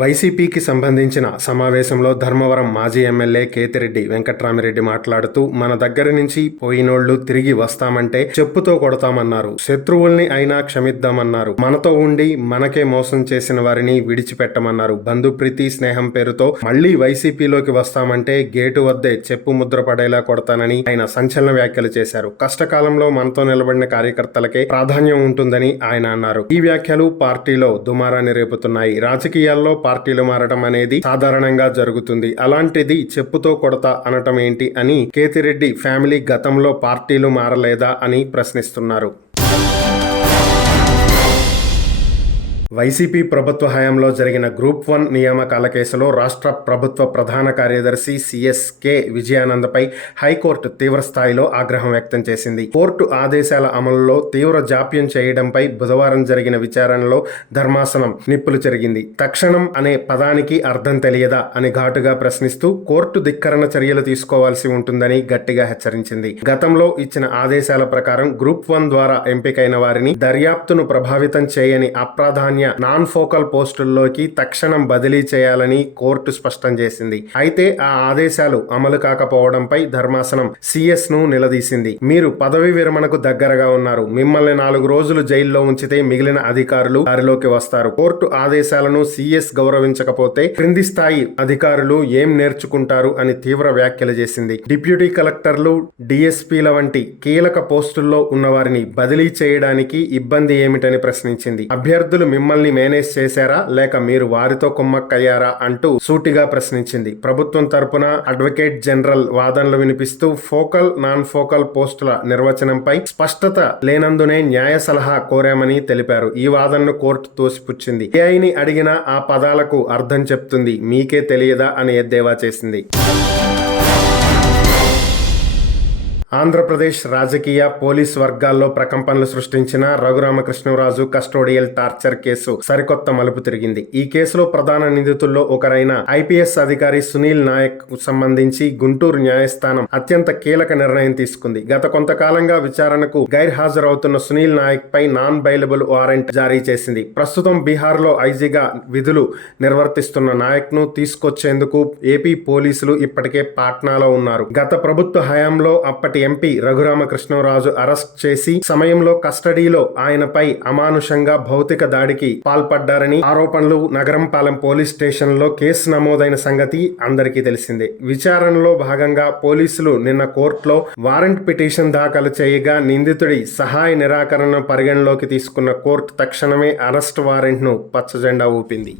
వైసీపీకి సంబంధించిన సమావేశంలో ధర్మవరం మాజీ ఎమ్మెల్యే కేతిరెడ్డి వెంకట్రామిరెడ్డి మాట్లాడుతూ, మన దగ్గర నుంచి పోయినోళ్లు తిరిగి వస్తామంటే చెప్పుతో కొడతామన్నారు. శత్రువుల్ని అయినా క్షమిద్దామన్నారు. మనతో ఉండి మనకే మోసం చేసిన వారిని విడిచిపెట్టమన్నారు. బంధుప్రీతి స్నేహం పేరుతో మళ్లీ వైసీపీలోకి వస్తామంటే గేటు వద్దే చెప్పు ముద్ర పడేలా కొడతానని ఆయన సంచలన వ్యాఖ్యలు చేశారు. కష్టకాలంలో మనతో నిలబడిన కార్యకర్తలకే ప్రాధాన్యం ఉంటుందని ఆయన అన్నారు. ఈ వ్యాఖ్యలు పార్టీలో దుమారాన్ని రేపుతున్నాయి. రాజకీయాల్లో పార్టీలు మారడం అనేది సాధారణంగా జరుగుతుంది. అలాంటిది చెప్పుతో కొడతా అనటం ఏంటి అని కేతిరెడ్డి ఫ్యామిలీ గతంలో పార్టీలు మారలేదా అని ప్రశ్నిస్తున్నారు. వైసీపీ ప్రభుత్వ హయాంలో జరిగిన గ్రూప్ 1 నియామకాల కేసులో రాష్ట్ర ప్రభుత్వ ప్రధాన కార్యదర్శి సిఎస్కే విజయానందపై హైకోర్టు తీవ్ర స్థాయిలో ఆగ్రహం వ్యక్తం చేసింది. కోర్టు ఆదేశాల అమలులో తీవ్ర జాప్యం చేయడంపై బుధవారం జరిగిన విచారణలో ధర్మాసనం నిప్పులు చెరిగింది. తక్షణం అనే పదానికి అర్థం తెలియదా అని ఘాటుగా ప్రశ్నిస్తూ కోర్టు ధిక్కరణ చర్యలు తీసుకోవాల్సి ఉంటుందని గట్టిగా హెచ్చరించింది. గతంలో ఇచ్చిన ఆదేశాల ప్రకారం గ్రూప్ 1 ద్వారా ఎంపికైన వారిని దర్యాప్తును ప్రభావితం చేయని అప్రాధాన్య నాన్ ఫోకల్ పోస్టుల్లోకి తక్షణం బదిలీ చేయాలని కోర్టు స్పష్టం చేసింది. అయితే ఆ ఆదేశాలు అమలు కాకపోవడంపై ధర్మాసనం సిఎస్ ను నిలదీసింది. మీరు పదవి విరమణకు దగ్గరగా ఉన్నారు. మిమ్మల్ని 4 రోజులు జైల్లో ఉంచితే మిగిలిన అధికారులు దారిలోకి వస్తారు. కోర్టు ఆదేశాలను సిఎస్ గౌరవించకపోతే క్రింది స్థాయి అధికారులు ఏం నేర్చుకుంటారు అని తీవ్ర వ్యాఖ్యలు చేసింది. డిప్యూటీ కలెక్టర్లు, డిఎస్పీల వంటి కీలక పోస్టుల్లో ఉన్న వారిని బదిలీ చేయడానికి ఇబ్బంది ఏమిటని ప్రశ్నించింది. అభ్యర్థులు మిమ్మల్ని మేనేజ్ చేశారా లేక మీరు వారితో కుమ్మక్కయ్యారా అంటూ సూటిగా ప్రశ్నించింది. ప్రభుత్వం తరపున అడ్వకేట్ జనరల్ వాదనలు వినిపిస్తూ ఫోకల్, నాన్ ఫోకల్ పోస్టుల నిర్వచనంపై స్పష్టత లేనందునే న్యాయ సలహా కోరామని తెలిపారు. ఈ వాదనను కోర్టు తోసిపుచ్చింది. ఏఐని అడిగినా ఆ పదాలకు అర్థం చెప్తుంది, మీకే తెలియదా అని ఎద్దేవా చేసింది. ఆంధ్రప్రదేశ్ రాజకీయ పోలీస్ వర్గాల్లో ప్రకంపనలు సృష్టించిన రఘురామకృష్ణరాజు కస్టోడియల్ టార్చర్ కేసు సరికొత్త మలుపు తిరిగింది. ఈ కేసులో ప్రధాన నిందితుల్లో ఒకరైన ఐపీఎస్ అధికారి సునీల్ నాయక్ కు సంబంధించి గుంటూరు న్యాయస్థానం అత్యంత కీలక నిర్ణయం తీసుకుంది. గత కొంతకాలంగా విచారణకు గైర్హాజరవుతున్న సునీల్ నాయక్ పై నాన్ బెయిలబుల్ వారెంట్ జారీ చేసింది. ప్రస్తుతం బీహార్ లో ఐజీగా విధులు నిర్వర్తిస్తున్న నాయక్ ను తీసుకొచ్చేందుకు ఏపీ పోలీసులు ఇప్పటికే పాట్నాలో ఉన్నారు. గత ప్రభుత్వ హయాంలో అప్పటి ఎంపీ రఘురామకృష్ణరాజు అరెస్ట్ చేసి సమయంలో కస్టడీలో ఆయనపై అమానుషంగా భౌతిక దాడికి పాల్పడ్డారని ఆరోపణలు నగరంపాలెం పోలీస్ స్టేషన్లో కేసు నమోదైన సంగతి అందరికీ తెలిసిందే. విచారణలో భాగంగా పోలీసులు నిన్న కోర్టులో వారెంట్ పిటిషన్ దాఖలు చేయగా నిందితుడి సహాయ నిరాకరణను పరిగణలోకి తీసుకున్న కోర్టు తక్షణమే అరెస్ట్ వారెంట్ ను పచ్చజెండా ఊపింది.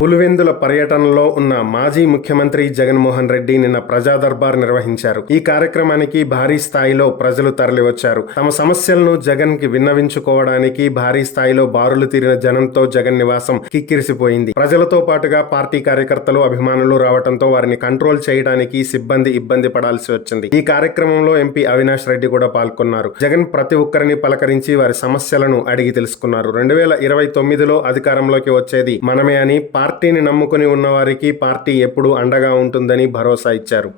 పులివెందుల పర్యటనలో ఉన్న మాజీ ముఖ్యమంత్రి జగన్మోహన్ రెడ్డి నిన్న ప్రజా దర్బార్ నిర్వహించారు. ఈ కార్యక్రమానికి భారీ స్థాయిలో ప్రజలు తరలివచ్చారు. తమ సమస్యలను జగన్ కి విన్నవించుకోవడానికి భారీ స్థాయిలో బారులు తీరిన జనంతో జగన్ నివాసం కిక్కిరిసిపోయింది. ప్రజలతో పాటుగా పార్టీ కార్యకర్తలు, అభిమానులు రావడంతో వారిని కంట్రోల్ చేయడానికి సిబ్బంది ఇబ్బంది పడాల్సి వచ్చింది. ఈ కార్యక్రమంలో ఎంపీ అవినాష్ రెడ్డి కూడా పాల్గొన్నారు. జగన్ ప్రతి ఒక్కరిని పలకరించి వారి సమస్యలను అడిగి తెలుసుకున్నారు. 2029లో అధికారంలోకి వచ్చేది మనమే అని, పార్టీని నమ్ముకుని ఉన్న వారికి పార్టీ ఎప్పుడూ అండగా ఉంటుందని భరోసా ఇచ్చారు.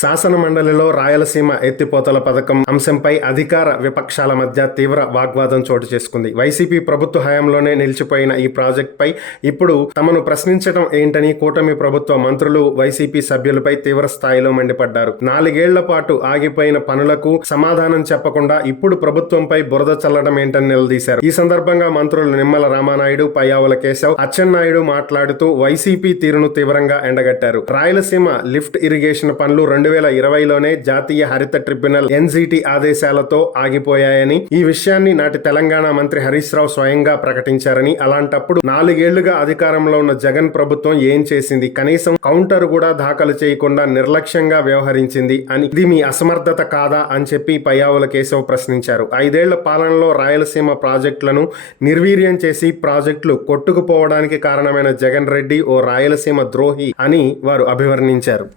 శాసన మండలిలో రాయలసీమ ఎత్తిపోతల పథకం అంశంపై అధికార విపక్షాల మధ్య తీవ్ర వాగ్వాదం చోటు చేసుకుంది. వైసీపీ ప్రభుత్వ హయాంలోనే నిలిచిపోయిన ఈ ప్రాజెక్టుపై ఇప్పుడు తమను ప్రశ్నించడం ఏంటని కూటమి ప్రభుత్వ మంత్రులు, వైసీపీ సభ్యులపై తీవ్ర స్థాయిలో మండిపడ్డారు. 4 ఏళ్ల పాటు ఆగిపోయిన పనులకు సమాధానం చెప్పకుండా ఇప్పుడు ప్రభుత్వంపై బురద చల్లడం ఏంటని నిలదీశారు. ఈ సందర్భంగా మంత్రులు నిమ్మల రామానాయుడు, పయ్యావుల కేశవ్, అచ్చెన్నాయుడు మాట్లాడుతూ వైసీపీ తీరును తీవ్రంగా ఎండగట్టారు. రాయలసీమ లిఫ్ట్ ఇరిగేషన్ పనులు 2020లోనే జాతీయ హరిత ట్రిబ్యునల్ ఎన్జిటి ఆదేశాలతో ఆగిపోయాయని, ఈ విషయాన్ని నాటి తెలంగాణ మంత్రి హరీష్ రావు స్వయంగా ప్రకటించారని, అలాంటప్పుడు 4 ఏళ్లుగా అధికారంలో ఉన్న జగన్ ప్రభుత్వం ఏం చేసింది? కనీసం కౌంటర్ కూడా దాఖలు చేయకుండా నిర్లక్ష్యంగా వ్యవహరించింది అని, ఇది మీ అసమర్థత కాదా అని చెప్పి పయ్యావుల కేశవ్ ప్రశ్నించారు. 5 ఏళ్ల పాలనలో రాయలసీమ ప్రాజెక్టులను నిర్వీర్యం చేసి ప్రాజెక్టులు కొట్టుకుపోవడానికి కారణమైన జగన్ రెడ్డి ఓ రాయలసీమ ద్రోహి అని వారు అభివర్ణించారు.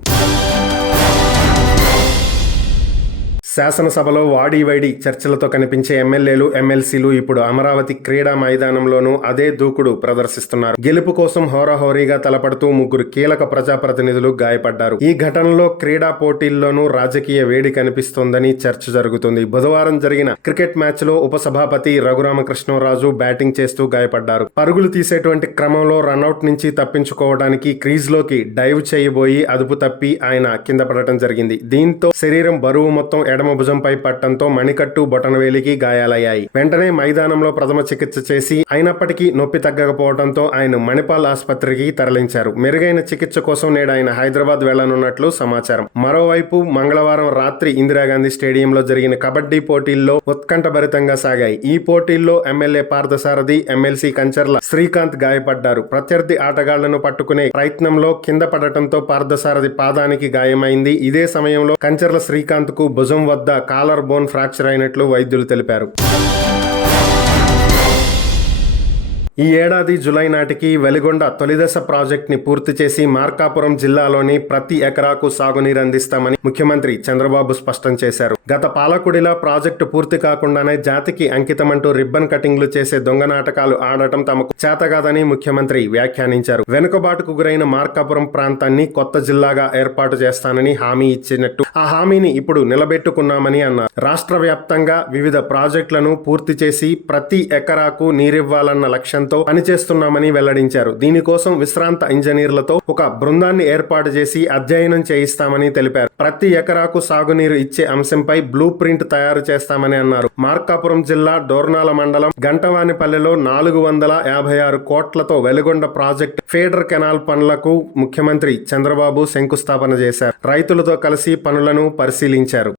శాసనసభలో వాడీవైడి చర్చలతో కనిపించే ఎమ్మెల్యేలు ఎమ్మెల్సీలు ఇప్పుడు అమరావతి క్రీడా మైదానంలోనూ అదే దూకుడు ప్రదర్శిస్తున్నారు. గెలుపు కోసం హోరాహోరీగా తలపడుతూ ముగ్గురు కీలక ప్రజాప్రతినిధులు గాయపడ్డారు. ఈ ఘటనలో క్రీడా పోటీల్లోనూ రాజకీయ వేడి కనిపిస్తోందని చర్చ జరుగుతుంది. బుధవారం జరిగిన క్రికెట్ మ్యాచ్ లో ఉపసభాపతి రఘురామకృష్ణరాజు బ్యాటింగ్ చేస్తూ గాయపడ్డారు. పరుగులు తీసేటువంటి క్రమంలో రన్అట్ నుంచి తప్పించుకోవడానికి క్రీజ్ లోకి డైవ్ చేయబోయి అదుపు తప్పి ఆయన కింద పడటం జరిగింది. దీంతో శరీరం బరువు మొత్తం ఎడమ భుజంపై పట్టడంతో మణికట్టు బొటనవేలికి గాయాలయ్యాయి. వెంటనే మైదానంలో ప్రథమ చికిత్స చేసి అయినప్పటికీ నొప్పి తగ్గకపోవడంతో ఆయన మణిపాల్ ఆసుపత్రికి తరలించారు. మెరుగైన చికిత్స కోసం నేడు ఆయన హైదరాబాద్ వెళ్లనున్నట్లు సమాచారం. మరోవైపు మంగళవారం రాత్రి ఇందిరాగాంధీ స్టేడియంలో జరిగిన కబడ్డీ పోటీల్లో ఉత్కంఠభరితంగా సాగాయి. ఈ పోటీల్లో ఎమ్మెల్యే పార్థసారథి, ఎమ్మెల్సీ కంచర్ల శ్రీకాంత్ గాయపడ్డారు. ప్రత్యర్థి ఆటగాళ్లను పట్టుకునే ప్రయత్నంలో కింద పడటంతో పార్థసారథి పాదానికి గాయమైంది. ఇదే సమయంలో కంచర్ల శ్రీకాంత్ కు భుజం వద్ద కాలర్ బోన్ ఫ్రాక్చర్ అయినట్లు వైద్యులు తెలిపారు. ఈ ఏడాది జులై నాటికి వెలిగొండ తొలిదశ ప్రాజెక్ట్ ని పూర్తి చేసి మార్కాపురం జిల్లాలోని ప్రతి ఎకరాకు సాగునీరు అందిస్తామని ముఖ్యమంత్రి చంద్రబాబు స్పష్టం చేశారు. గత పాలకుడిలా ప్రాజెక్టు పూర్తి కాకుండానే జాతికి అంకితమంటూ రిబ్బన్ కటింగ్లు చేసే దొంగ నాటకాలు ఆడటం తమకు చేతగాదని ముఖ్యమంత్రి వ్యాఖ్యానించారు. వెనుకబాటుకు గురైన మార్కాపురం ప్రాంతాన్ని కొత్త జిల్లాగా ఏర్పాటు చేస్తానని హామీ ఇచ్చినట్టు ఆ హామీని ఇప్పుడు నిలబెట్టుకున్నామని అన్నారు. రాష్ట్ర వ్యాప్తంగా వివిధ ప్రాజెక్టులను పూర్తి చేసి ప్రతి ఎకరాకు నీరివ్వాలన్న లక్ష్యం పనిచేస్తున్నామని వెల్లడించారు. దీనికోసం విశ్రాంత ఇంజనీర్లతో ఒక బృందాన్ని ఏర్పాటు చేసి అధ్యయనం చేయిస్తామని తెలిపారు. ప్రతి ఎకరాకు సాగునీరు ఇచ్చే అంశంపై బ్లూ ప్రింట్ తయారు చేస్తామని అన్నారు. మార్కాపురం జిల్లా డోర్నాల మండలం గంటవానిపల్లెలో 456 కోట్లతో వెలుగొండ ప్రాజెక్ట్ ఫీడర్ కెనాల్ పనులకు ముఖ్యమంత్రి చంద్రబాబు శంకుస్థాపన చేశారు. రైతులతో కలిసి పనులను పరిశీలించారు.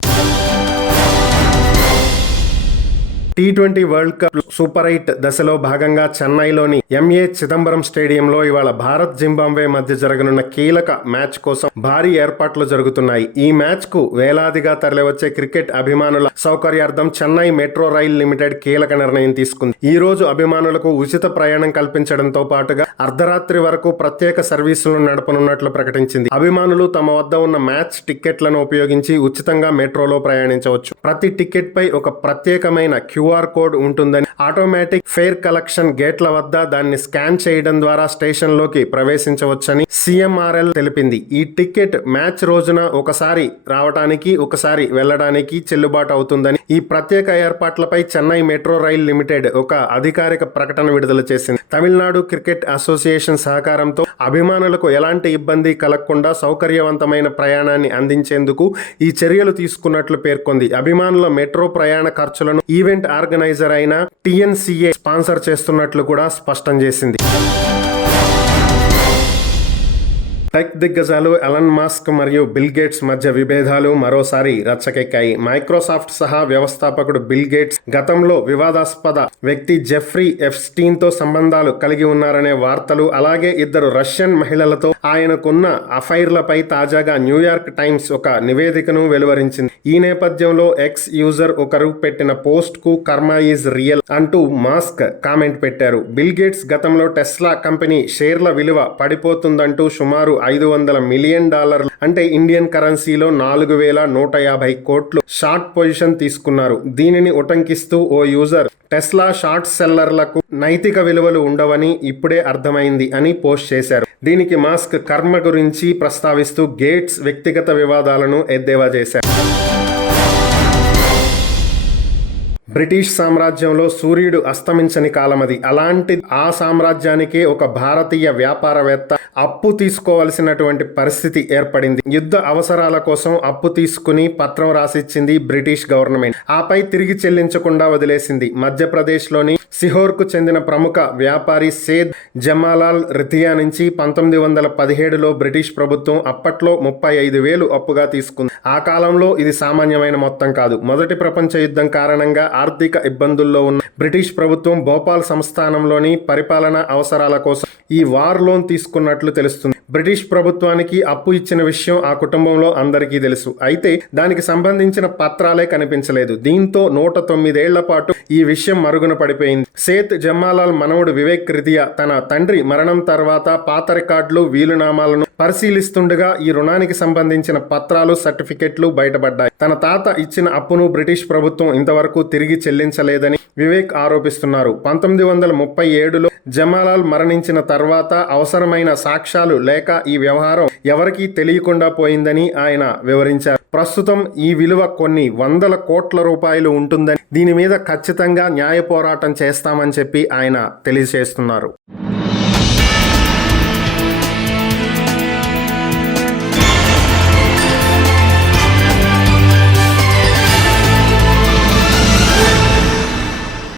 T20 వరల్డ్ కప్ సూపర్ 8 దశలో భాగంగా చెన్నైలోని ఎంఏ చిదంబరం స్టేడియంలో ఇవాళ భారత్ జింబాబ్వే మధ్య జరగనున్న కీలక మ్యాచ్ కోసం భారీ ఏర్పాట్లు జరుగుతున్నాయి. ఈ మ్యాచ్ కు వేలాదిగా తరలివచ్చే క్రికెట్ అభిమానుల సౌకర్యార్థం చెన్నై మెట్రో రైల్ లిమిటెడ్ కీలక నిర్ణయం తీసుకుంది. ఈ రోజు అభిమానులకు ఉచిత ప్రయాణం కల్పించడంతో పాటుగా అర్ధరాత్రి వరకు ప్రత్యేక సర్వీసులను నడపనున్నట్లు ప్రకటించింది. అభిమానులు తమ వద్ద ఉన్న మ్యాచ్ టిక్కెట్లను ఉపయోగించి ఉచితంగా మెట్రోలో ప్రయాణించవచ్చు. ప్రతి టికెట్ పై ఒక ప్రత్యేకమైన QR కోడ్ ఉంటుందని, ఆటోమేటిక్ ఫేర్ కలెక్షన్ గేట్ల వద్ద దాన్ని స్కాన్ చేయడం ద్వారా స్టేషన్ లోకి ప్రవేశించవచ్చని CMRL తెలిపింది. ఈ టికెట్ మ్యాచ్ రోజున ఒకసారి రావడానికి ఒకసారి వెళ్లడానికి చెల్లుబాటు అవుతుందని ఈ ప్రత్యేక ఏర్పాట్లపై చెన్నై మెట్రో రైల్ లిమిటెడ్ ఒక అధికారిక ప్రకటన విడుదల చేసింది. తమిళనాడు క్రికెట్ అసోసియేషన్ సహకారంతో అభిమానులకు ఎలాంటి ఇబ్బంది కలగకుండా సౌకర్యవంతమైన ప్రయాణాన్ని అందించేందుకు ఈ చర్యలు తీసుకున్నట్లు పేర్కొంది. అభిమానుల మెట్రో ప్రయాణ ఖర్చులను ఈవెంట్ ఆర్గనైజర్ అయిన TNCA స్పాన్సర్ చేస్తున్నట్లు కూడా స్పష్టం చేసింది. టెక్ దిగ్గజాలు ఎలన్ మస్క్ మరియు బిల్ గేట్స్ మధ్య విభేదాలు మరోసారి రచ్చకెక్కాయి. మైక్రోసాఫ్ట్ సహా వ్యవస్థాపకుడు బిల్ గేట్స్ గతంలో వివాదాస్పద వ్యక్తి జెఫ్రీ ఎప్స్టీన్ తో సంబంధాలు కలిగి ఉన్నారనే వార్తలు, అలాగే ఇద్దరు రష్యన్ మహిళలతో ఆయనకున్న అఫైర్లపై తాజాగా న్యూయార్క్ టైమ్స్ ఒక నివేదికను వెలువరించింది. ఈ నేపథ్యంలో ఎక్స్ యూజర్ ఒకరు పెట్టిన పోస్ట్ కు కర్మ ఈజ్ రియల్ అంటూ మస్క్ కామెంట్ పెట్టారు. బిల్ గేట్స్ గతంలో టెస్లా కంపెనీ షేర్ల విలువ పడిపోతుందంటూ సుమారు $500 మిలియన్ అంటే ఇండియన్ కరెన్సీలో 4150 కోట్లు షార్ట్ పొజిషన్ తీసుకున్నారు. దీనిని ఉటంకిస్తూ ఓ యూజర్ టెస్లా షార్ట్ సెల్లర్లకు నైతిక విలువలు ఉండవని ఇప్పుడే అర్థమైంది అని పోస్ట్ చేశారు. దీనికి మస్క్ కర్మ గురించి ప్రస్తావిస్తూ గేట్స్ వ్యక్తిగత వివాదాలను ఎద్దేవా చేశారు. బ్రిటిష్ సామ్రాజ్యంలో సూర్యుడు అస్తమించని కాలమది. అలాంటి ఆ సామ్రాజ్యానికే ఒక భారతీయ వ్యాపారవేత్త అప్పు తీసుకోవాల్సినటువంటి పరిస్థితి ఏర్పడింది. యుద్ధ అవసరాల కోసం అప్పు తీసుకుని పత్రం రాసిచ్చింది బ్రిటిష్ గవర్నమెంట్. ఆపై తిరిగి చెల్లించకుండా వదిలేసింది. మధ్యప్రదేశ్లోని సిహోర్కు చెందిన ప్రముఖ వ్యాపారి సేద్ జమాలాల్ రిథియా నుంచి 1917లో బ్రిటిష్ ప్రభుత్వం అప్పట్లో 35,000 అప్పుగా తీసుకుంది. ఆ కాలంలో ఇది సామాన్యమైన మొత్తం కాదు. మొదటి ప్రపంచ యుద్ధం కారణంగా ఆర్థిక ఇబ్బందుల్లో ఉన్న బ్రిటిష్ ప్రభుత్వం భోపాల్ సంస్థానంలోని పరిపాలనా అవసరాల కోసం ఈ వార్ లోన్ తీసుకున్నట్లు తెలుస్తుంది. బ్రిటిష్ ప్రభుత్వానికి అప్పు ఇచ్చిన విషయం ఆ కుటుంబంలో అందరికీ తెలుసు. అయితే దానికి సంబంధించిన పత్రాలే కనిపించలేదు. దీంతో 109 ఏళ్ల పాటు ఈ విషయం మరుగున పడిపోయింది. సేత్ జమ్మాలాల్ మనవడు వివేక్ రిదియా తన తండ్రి మరణం తర్వాత పాత రికార్డులు, వీలునామాలను పరిశీలిస్తుండగా ఈ రుణానికి సంబంధించిన పత్రాలు, సర్టిఫికెట్లు బయటపడ్డాయి. తన తాత ఇచ్చిన అప్పును బ్రిటిష్ ప్రభుత్వం ఇంతవరకు తిరిగి చెల్లించలేదని వివేక్ ఆరోపిస్తున్నారు. 1937లో జమ్మాలాల్ మరణించిన తర్వాత అవసరమైన సాక్ష్యాలు లేక ఈ వ్యవహారం ఎవరికీ తెలియకుండా పోయిందని ఆయన వివరించారు. ప్రస్తుతం ఈ విలువ కొన్ని వందల కోట్ల రూపాయలు ఉంటుందని, దీని మీద ఖచ్చితంగా న్యాయ పోరాటం చేస్తామని చెప్పి ఆయన తెలియజేస్తున్నారు.